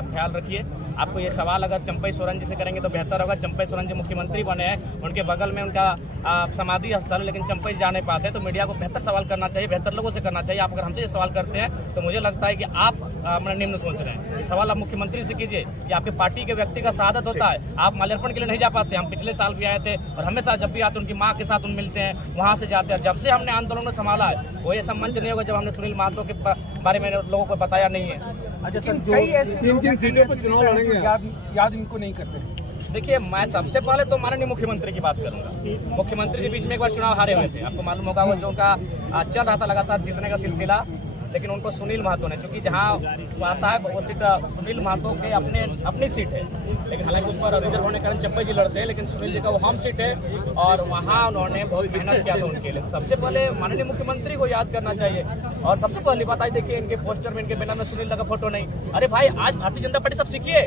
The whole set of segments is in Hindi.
आप ख्याल रखिए। आपको ये सवाल अगर चंपई सोरेन जी से करेंगे तो बेहतर होगा। चंपई सोरेन जी मुख्यमंत्री बने हैं, उनके बगल में उनका समाधि स्थल, लेकिन चंपई जा नहीं पाते, तो मीडिया को बेहतर सवाल करना चाहिए, बेहतर लोगों से करना चाहिए। आप अगर हमसे ये सवाल करते हैं तो मुझे लगता है कि आप निम्न सोच रहे हैं। ये सवाल आप मुख्यमंत्री से कीजिए कि आपके पार्टी के व्यक्ति का शहादत होता है, आप माल्यार्पण के लिए नहीं जा पाते। हम पिछले साल भी आए थे और हमेशा जब भी आते उनकी माँ के साथ मिलते हैं, वहाँ से जाते हैं। जब से हमने आंदोलन को संभाला है वो ये मंच नहीं होगा जब हमने सुनील महतो के बारे में लोगों को बताया नहीं है। अच्छा सर, जो किन सीटों पर चुनाव लड़ेंगे याद इनको नहीं करते। देखिए, मैं सबसे पहले तो माननीय मुख्यमंत्री की बात करूंगा। मुख्यमंत्री के बीच में एक बार चुनाव हारे हुए थे, आपको मालूम होगा। वो जो का चल रहा था लगातार जीतने का सिलसिला, लेकिन उनको सुनील महतो ने, चूंकि जहां आता है वो सीट सुनील महतो के अपनी सीट है, लेकिन हालांकि उस पर रिजर्व होने के कारण चंपई जी लड़ते हैं, लेकिन सुनील जी का वो होम सीट है और वहां उन्होंने बहुत मेहनत किया था उनके लिए। सबसे पहले माननीय मुख्यमंत्री को याद करना चाहिए। और सबसे पहली बात आई, देखिए इनके पोस्टर में, इनके बैनर में सुनील का फोटो नहीं। अरे भाई, आज भारतीय जनता पार्टी सब सीखिए।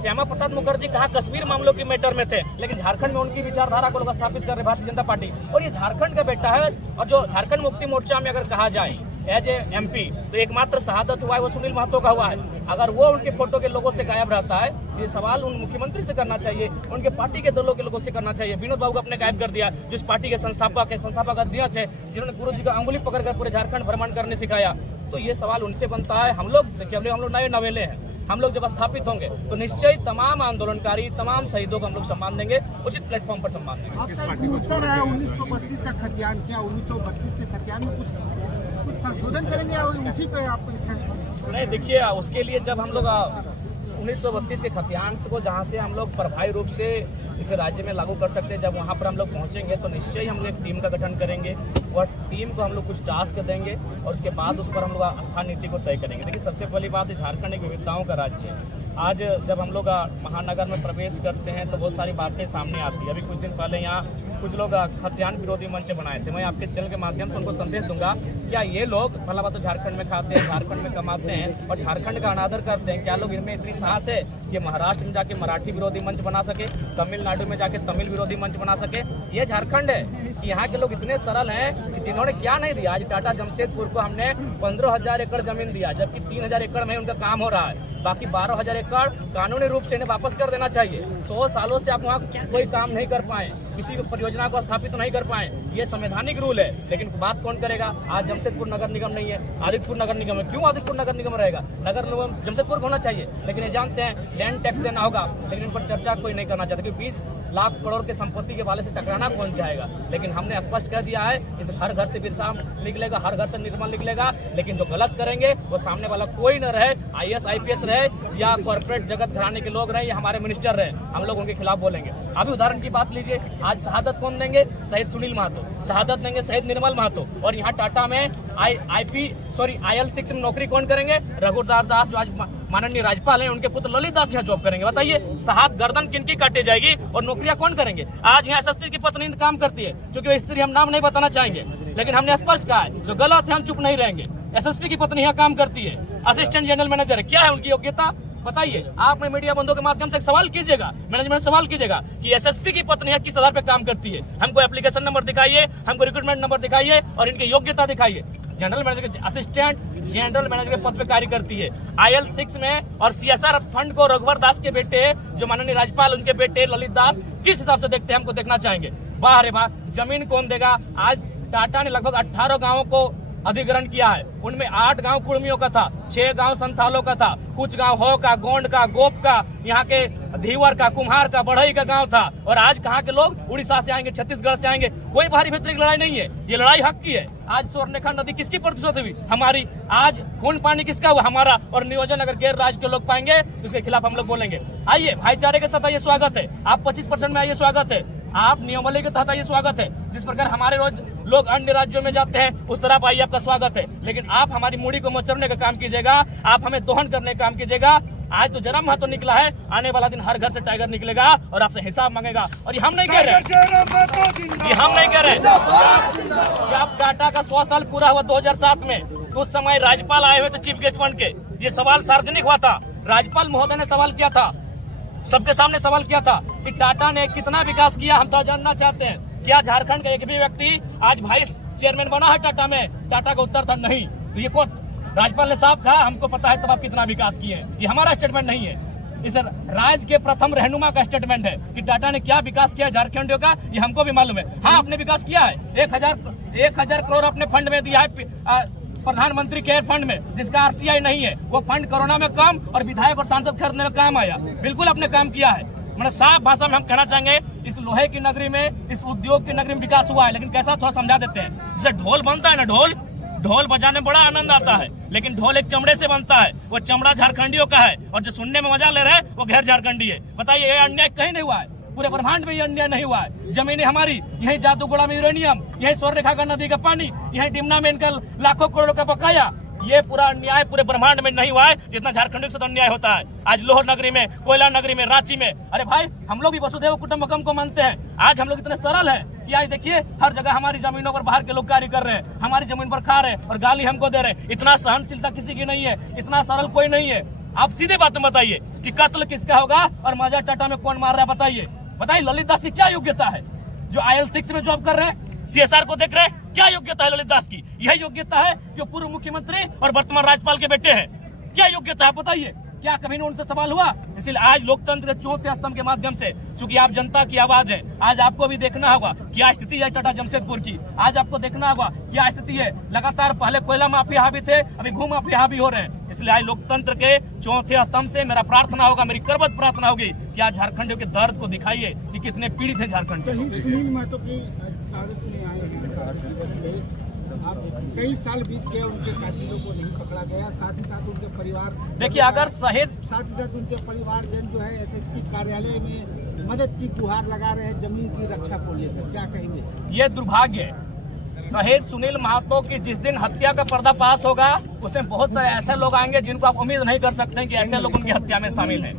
श्यामा प्रसाद मुखर्जी कहा कश्मीर मामलों के मैटर में थे, लेकिन झारखंड में उनकी विचारधारा को लोग स्थापित कर रहे भारतीय जनता पार्टी। और ये झारखंड का बेटा है, और जो झारखंड मुक्ति मोर्चा में अगर कहा जाए एज ए MP, तो एकमात्र शहादत हुआ है वो सुनील महतो का हुआ है। अगर वो उनके फोटो के लोगों से गायब रहता है, ये सवाल उन मुख्यमंत्री से करना चाहिए, उनके पार्टी के दलों के लोगों से करना चाहिए। विनोद बाबू को अपने गायब कर दिया, जिस पार्टी के संस्थापक अध्यक्ष है, जिन्होंने गुरु जी का अंगुली पकड़कर पूरे झारखंड भ्रमण करने सिखाया। तो ये सवाल उनसे बनता है। हम लोग देखिए, हम लोग नए नवेले हैं। हम लोग जब स्थापित होंगे तो निश्चय तमाम आंदोलनकारी, तमाम शहीदों को हम लोग सम्मान देंगे, उचित प्लेटफॉर्म पर सम्मान देंगे। 1932 का खतियान, क्या 1932 के खतियान में कुछ संशोधन करेंगे या उसी पे आप? नहीं, देखिए, उसके लिए जब हम लोग 1932 के खतियान को जहाँ से हम लोग प्रभावी रूप से इसे राज्य में लागू कर सकते हैं, जब वहाँ पर हम लोग पहुँचेंगे तो निश्चय हम लोग एक टीम का गठन करेंगे और टीम को हम लोग कुछ टास्क देंगे और उसके बाद उस पर हम लोग आस्था नीति को तय करेंगे। देखिए, सबसे पहली बात है, झारखंड एक विविधताओं का राज्य है। आज जब हम लोग महानगर में प्रवेश करते हैं तो बहुत सारी बातें सामने आती है। अभी कुछ दिन पहले यहाँ कुछ लोग खतियान विरोधी मंच बनाए थे। मैं आपके चैनल के माध्यम से उनको संदेश दूंगा, क्या ये लोग भला बात तो झारखंड में खाते हैं, झारखंड में कमाते हैं और झारखंड का अनादर करते हैं? क्या लोग इनमें इतनी साहस है कि महाराष्ट्र में जाके मराठी विरोधी मंच बना सके, तमिलनाडु में जाके तमिल विरोधी मंच बना सके? ये झारखंड है कि यहाँ के लोग इतने सरल हैं कि जिन्होंने क्या नहीं दिया। आज टाटा जमशेदपुर को हमने 15,000 एकड़ जमीन दिया, जबकि 3,000 एकड़ में उनका काम हो रहा है। बाकी 12,000 एकड़ कानूनी रूप से इन्हें वापस कर देना चाहिए। 100 सालों से आप वहाँ कोई काम नहीं कर पाए, किसी परियोजना को स्थापित नहीं कर पाए, ये संवैधानिक रूल है। लेकिन बात कौन करेगा? आज जमशेदपुर नगर निगम नहीं है, आदित्यपुर नगर निगम है। क्यों आदित्यपुर नगर निगम रहेगा? नगर निगम जमशेदपुर को होना चाहिए। लेकिन ये जानते हैं लैंड टैक्स देना होगा, लेकिन इन पर चर्चा कोई नहीं करना चाहता, क्योंकि 20 लाख करोड़ के संपत्ति के वाले से टकराना कौन चाहेगा। लेकिन हमने स्पष्ट कर दिया है, इस हर घर से बिरसा निकलेगा, हर घर से निर्मल निकलेगा। लेकिन जो गलत करेंगे वो सामने वाला कोई न रहे, IAS IPS रहे या कॉर्पोरेट जगत घराने के लोग रहे या हमारे मिनिस्टर रहे, हम लोग उनके खिलाफ बोलेंगे। अभी उदाहरण की बात लीजिए, आज शहादत कौन देंगे? शहीद सुनील महतो। शहादत देंगे शहीद निर्मल महतो। और यहाँ टाटा में IL6 में नौकरी कौन करेंगे? रघुनाथ दास, जो आज माननीय राज्यपाल हैं, उनके पुत्र ललित दास यहाँ जॉब करेंगे। बताइए, शहादत गर्दन किनकी काटी जाएगी और नौकरियां कौन करेंगे? आज यहाँ SSP की पत्नी काम करती है, क्योंकि वो स्त्री, हम नाम नहीं बताना चाहेंगे, लेकिन हमने स्पष्ट कहा है जो गलत है हम चुप नहीं रहेंगे। SSP की पत्नी यहाँ काम करती है, असिस्टेंट जनरल मैनेजर है। क्या है उनकी योग्यता? बताइए। आप मीडिया बंधुओं के माध्यम से एक सवाल कीजिएगा, मैनेजमेंट सवाल कीजिएगा कि SSP की पत्नी किस आधार पे काम करती है। हमको एप्लीकेशन नंबर दिखाइए, हमको रिक्रूटमेंट नंबर दिखाइए और इनकी योग्यता दिखाइए। General manager, assistant general manager के पद पे कार्य करती है। IL6 में और CSR फंड को रघुवर दास के बेटे, जो माननीय राज्यपाल, उनके बेटे ललित दास किस हिसाब से देखते हैं, हमको देखना चाहेंगे। वाह रे वाह, जमीन कौन देगा? आज टाटा ने लगभग 18 गाँवों को अधिग्रहण किया है। उनमें 8 गांव कुर्मियों का था, 6 गांव संथालों का था, कुछ गांव हो का, गोंड का, गोप का, यहाँ के धीवर का, कुम्हार का, बढ़ई का गांव था। और आज कहाँ के लोग उड़ीसा से आएंगे, छत्तीसगढ़ से आएंगे। कोई बाहरी भीतरी की लड़ाई नहीं है, ये लड़ाई हक की है। आज स्वर्णरेखा नदी किसकी प्रतिशत हुई? हमारी। आज खून पानी किसका हुआ? हमारा। और नियोजन अगर गैर राज्य के लोग पाएंगे तो उसके खिलाफ हम लोग बोलेंगे। आइए, भाईचारे के साथ आइए, स्वागत है। आप 25% में आइए, स्वागत है। आप नियमावली के तहत आइए, स्वागत है। जिस प्रकार हमारे रोज लोग अन्य राज्यों में जाते हैं, उस तरह आइए, आपका स्वागत है। लेकिन आप हमारी मूड़ी को मचरने का काम कीजिएगा, आप हमें दोहन करने का काम कीजिएगा। आज तो जरा महत्व निकला है, आने वाला दिन हर घर से टाइगर निकलेगा और आपसे हिसाब मांगेगा। और ये हम नहीं कह रहे, ये हम नहीं कह रहे। जब टाटा का 100 साल पूरा हुआ 2007 में, उस समय राज्यपाल आए हुए थे चीफ गेस्ट बन के। ये सवाल सार्वजनिक हुआ था, राज्यपाल महोदय ने सवाल किया था, सबके सामने सवाल किया था कि टाटा ने कितना विकास किया, हम तो जानना चाहते हैं। क्या झारखंड का एक भी व्यक्ति आज वाइस चेयरमैन बना है टाटा में? टाटा का उत्तर था नहीं। तो ये राज्यपाल ने साफ कहा हमको पता है तब आप कितना विकास किए हैं। ये हमारा स्टेटमेंट नहीं है, इस राज्य के प्रथम रहनुमा का स्टेटमेंट है कि टाटा ने क्या विकास किया झारखंडियों का, ये हमको भी मालूम है। हाँ, आपने विकास किया है, 1000 करोड़ अपने फंड में दिया है प्रधानमंत्री केयर फंड में, जिसका आरटीआई नहीं है। वो फंड कोरोना में कम और विधायक और सांसद खरीदने में काम आया। बिल्कुल अपने काम किया है। मतलब साफ भाषा में हम कहना चाहेंगे, इस लोहे की नगरी में, इस उद्योग की नगरी में विकास हुआ है। लेकिन कैसा, थोड़ा समझा देते हैं। जैसे ढोल बनता है ना, ढोल बजाने में बड़ा आनंद आता है, लेकिन ढोल एक चमड़े से बनता है। वो चमड़ा झारखंडियों का है और जो सुनने में मजा ले रहे हैं वो गैर झारखंडी है। बताइए, ये अन्याय कहीं नहीं हुआ है, पूरे ब्रह्मांड में ये अन्याय नहीं हुआ है। जमीनें हमारी, यही जादूगोड़ा में यूरेनियम, यही स्वर्णरेखा का नदी का पानी, यही डिमना में इनका लाखों करोड़ों का बकाया, ये पूरा अन्याय पूरे ब्रह्मांड में नहीं हुआ है जितना झारखंड के साथ अन्याय होता है। आज लोहर नगरी में, कोयला नगरी में, रांची में, अरे भाई हम लोग भी वसुधैव कुटुंबकम को मानते हैं। आज हम लोग इतने सरल हैं कि आज देखिए हर जगह हमारी जमीनों पर बाहर के लोग कार्य कर रहे हैं, हमारी जमीन पर खा रहे हैं और गाली हमको दे रहे हैं। इतना सहनशीलता किसी की नहीं है, इतना सरल कोई नहीं है। आप सीधे बात में बताइए कि कत्ल किसका होगा और माजा टाटा में कौन मार रहा है, बताइए ललित दास की क्या योग्यता है जो IL6 में जॉब कर रहे हैं, CSR को देख रहे हैं? क्या योग्यता है ललित दास की? यही योग्यता है जो पूर्व मुख्यमंत्री और वर्तमान राज्यपाल के बेटे हैं। क्या योग्यता है बताइए? क्या कभी न उनसे सवाल हुआ? इसलिए आज लोकतंत्र के चौथे स्तंभ के माध्यम से, चूंकि आप जनता की आवाज है, आज आपको भी देखना होगा क्या स्थिति है टाटा जमशेदपुर की। आज आपको देखना होगा क्या स्थिति है। लगातार पहले कोयला माफिया हावी थे, अभी भू माफिया हावी हो रहे हैं। इसलिए आज लोकतंत्र के चौथे स्तंभ से मेरा प्रार्थना होगा, मेरी करबद्ध प्रार्थना होगी कि आज झारखंड के दर्द को दिखाइए कि कितने पीड़ित है झारखंड के। शहीद सुनील महतो की शहादत में आए हैं, आप कई साल बीत गए, उनके कातिलों को नहीं पकड़ा गया, साथ ही साथ उनके परिवार, देखिए अगर साथ ही साथ उनके परिवारजन जो है SSP कार्यालय में मदद की गुहार लगा रहे हैं जमीन की रक्षा को लेकर, क्या कहेंगे? ये दुर्भाग्य है। शहीद सुनील महतो की जिस दिन हत्या का पर्दाफाश होगा, उसमें बहुत सारे ऐसे लोग आएंगे जिनको आप उम्मीद नहीं कर सकते कि ऐसे लोग उनकी हत्या में शामिल हैं।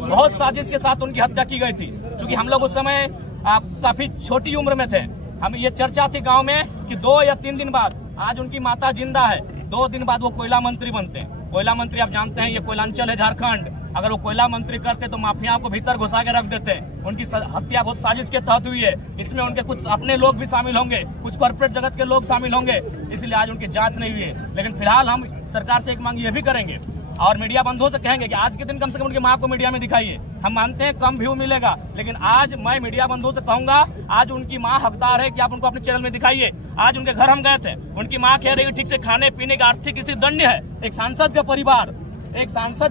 बहुत साजिश के साथ उनकी हत्या की गई थी, क्योंकि हम लोग उस समय काफी छोटी उम्र में थे। हम ये चर्चा थी गांव में कि 2 या 3 दिन बाद, आज उनकी माता जिंदा है, 2 दिन बाद वो कोयला मंत्री बनते हैं। कोयला मंत्री आप जानते हैं, ये कोयलांचल है झारखंड। अगर वो कोयला मंत्री करते तो माफिया को भीतर घुसा के रख देते। उनकी हत्या बहुत साजिश के तहत हुई है। इसमें उनके कुछ अपने लोग भी शामिल होंगे, कुछ कॉर्पोरेट जगत के लोग शामिल होंगे, इसलिए आज उनकी जांच नहीं हुई है। लेकिन फिलहाल हम सरकार से एक मांग ये भी करेंगे और मीडिया बंधुओं से कहेंगे कि आज के दिन कम से कम उनकी मां को मीडिया में दिखाइए। हम मानते हैं कम व्यू मिलेगा, लेकिन आज मैं मीडिया बंधुओं से कहूंगा, आज उनकी मां हकदार है कि आप उनको अपने चैनल में दिखाइए। आज उनके घर हम गए थे, उनकी मां कह रही है ठीक से खाने पीने की आर्थिक स्थिति दयनीय है। एक सांसद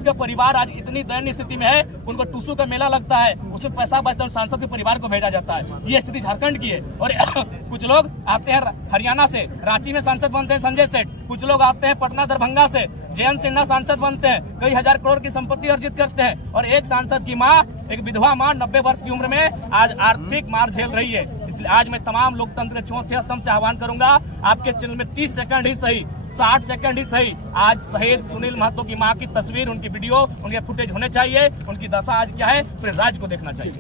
का परिवार आज इतनी दयनीय स्थिति में है, उनको टूसू का मेला लगता है, उसमें पैसा बचता है, सांसद के परिवार को भेजा जाता है। ये स्थिति झारखंड की है। और कुछ लोग आते हैं हरियाणा से, रांची में सांसद बनते हैं संजय सेठ, कुछ लोग आते हैं पटना दरभंगा से, जयंत सिन्हा सांसद बनते हैं, कई हजार करोड़ की संपत्ति अर्जित करते हैं। और एक सांसद की माँ, एक विधवा माँ 90 वर्ष की उम्र में आज आर्थिक मार झेल रही है। इसलिए आज मैं तमाम लोकतंत्र के चौथे स्तंभ से आह्वान करूंगा, आपके चैनल में 30 सेकंड ही सही, 60 सेकंड ही सही, आज शहीद सुनील महतो की मां की तस्वीर, उनकी वीडियो, उनके फुटेज होने चाहिए। उनकी दशा आज क्या है पूरे राज्य को देखना चाहिए।